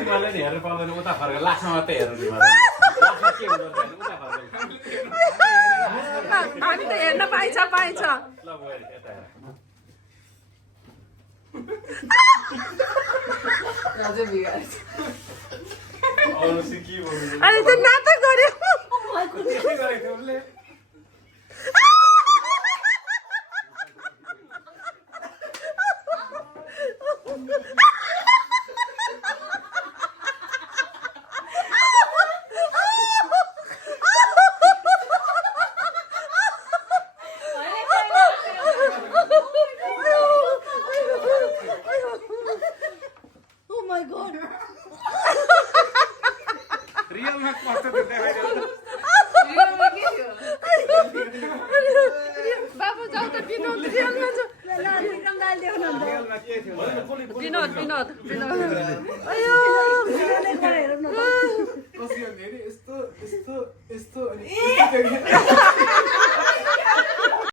तिमीहरूले नि हेर्नु पाउँदैन उता फर्क लास्टमा मात्रै हेर्नु लास्टमा के हुँदो रहेछ उता फर्क हामी त हेर्न पाइन्छ पाइन्छ ल गएर यता हेर अरू सिकी बोल्नु अरे त्यो नाटक गर्यो के गरेको उसले रियलमा कस्तो देखाइदियो बाबु जाऊ त विनोद रियलमा छ रियलमा के थियो विनोद विनोद विनोद अयो कस्तो यस्तो यस्तो यस्तो अनि